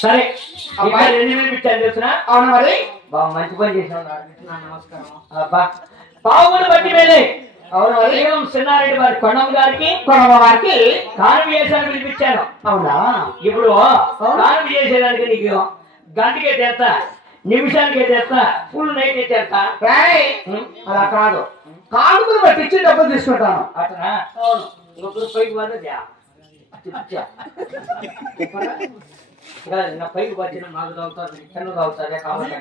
సరే అబ్బాయి 2,000 ఇచ్చాను తెలుసునా? అవునా మరి? బాగా మంచి పని చేసినావు. నమస్కారం అబ్బా. పావులు బట్టి మేలే. అవును మరి. సిన్నారెడ్డి వారి కొండమ్మ గారికి కానుక చేసాను పిలిపించాను. అవునా? ఇప్పుడు కానుక చేసేదానికి నీకు గంటకే చేస్తా, నిమిషానికే చేస్తా, ఫుల్ నైట్ చేస్తా. అలా కాదు, కానుకలు పట్టించి డబ్బులు తీసుకుంటాను. అట్లా? అవును. ఇంకొకరు పైకి పడదా నా పైకి వచ్చిన మాకు తాగుతారు, చిన్న తాగుతారే కావాలి.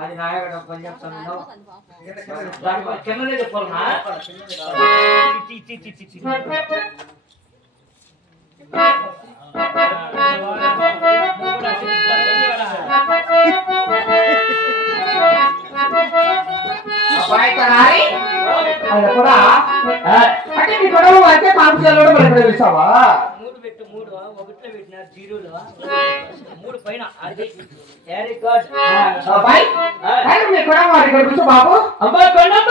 అది నాయక పని చెప్తాను. చిన్నదే చెప్పాలన్నా. అది కూడా అంటే నీ గొడవ అయితే కాంపిటీషన్ పిలుస్తావా? 3 పెట్టు, 3 ఒకటిలో పెట్టిన 0లో 3 పైన. అది వెరీ గుడ్. మీ గొడవ వారి కూర్చో బాబు. అబ్బా కొండమ్మ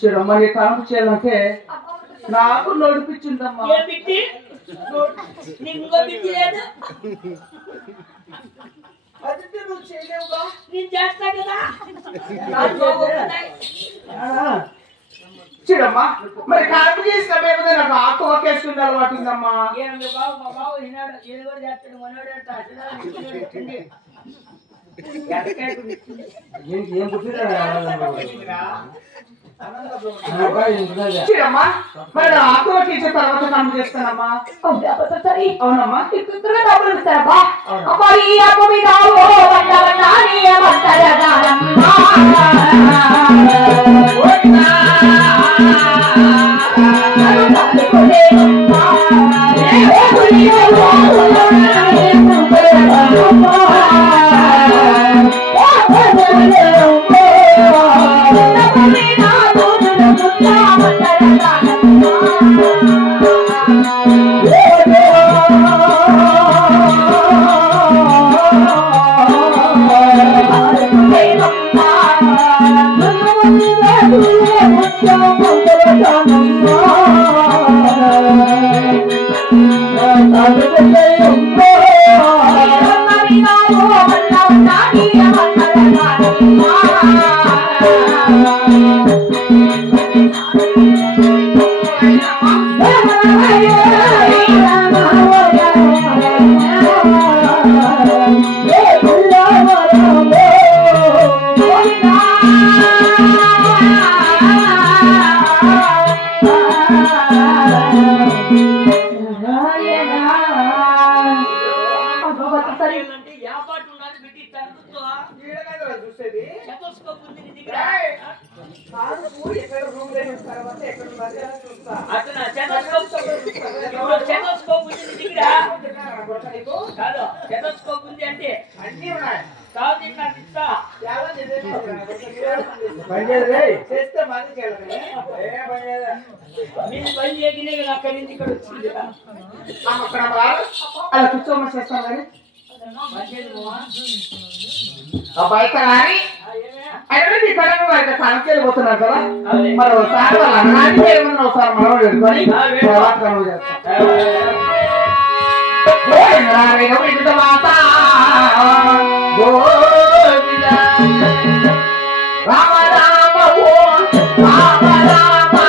చిరమ్మని కాను చేయాలంటే నాకు నడిపించిందమ్మా. అది నువ్వు చేయలేవుగా, నేను చేస్తా కదా. చిరమ్మా మరి కాను చేసిన నాకు ఆకు ఒకేసుకుని అలవాటు ఉందమ్మా. ఏం పుట్టిరా మరి ఆకువ తీసే తర్వాత కాను చేస్తానమ్మా. అవునమ్మా. డబ్బులు ఇస్తారమ్మా. చూసేది అంటే అన్ని ఉన్నాయి చేస్తే మంది అక్కడి నుంచి ఇక్కడ వచ్చింది అలా కూర్చోమని చేస్తాను కానీ బయట కానీ అయితే నీ కళను అయితే కనెక్ట్ వెళ్ళిపోతున్నారు కదా మరి ఒకసారి వాళ్ళ అన్నాన్ని ఏమన్నా ఒకసారి మనం పెట్టుకొని తర్వాత కనుక చేస్తాం రామ రామ ఓ రామ రామ రామ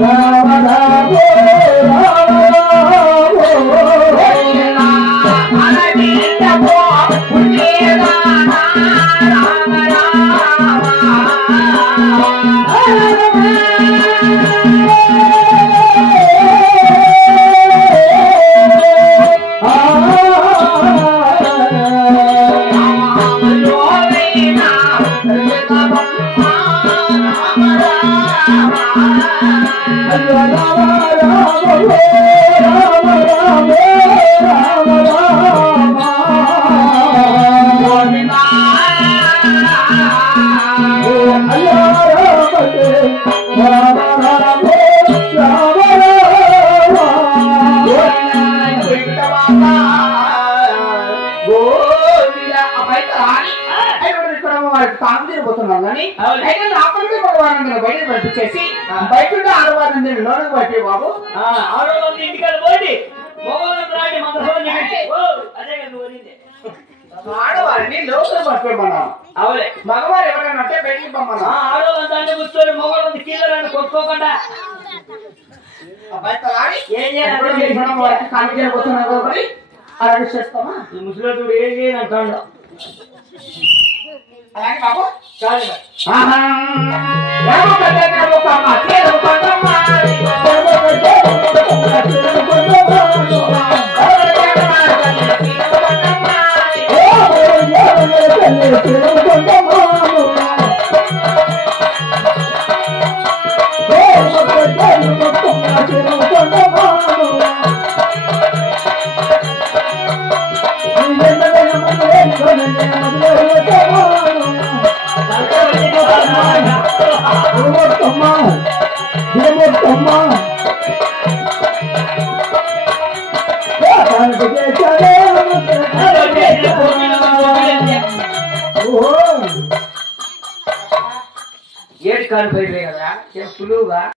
Rama కాపు తిరిగిపోతున్నాం కానీ అవును. అయితే లోపలికి మగవారందరూ బయటకు పంపించేసి బయట ఆడవారందరూ లోనికి పట్టి బాబు ఆడవాళ్ళందరూ ఇంటికాడ పోండి మగవాళ్ళందరూ రాండి మంత్రసభ అదే కదా నువ్వు అనింది. ఆడవారిని లోపల పట్టుకోమన్నాం అవులే మగవారు ఎవరైనా అంటే బయటికి పొమ్మన్నా ఆడవాళ్ళంతా అన్ని కూర్చొని మగవాళ్ళంతా కీళ్ళని కొట్టుకోకుండా ఏం చేయాలి వారికి కాపు చేయబోతున్నారు కాబట్టి అలాగే చేస్తామా ఈ ముసలోడు ఏం చేయనంటాడు. అలాగే బాబు చాలు ఏడు కాలు బయట కదా సులువుగా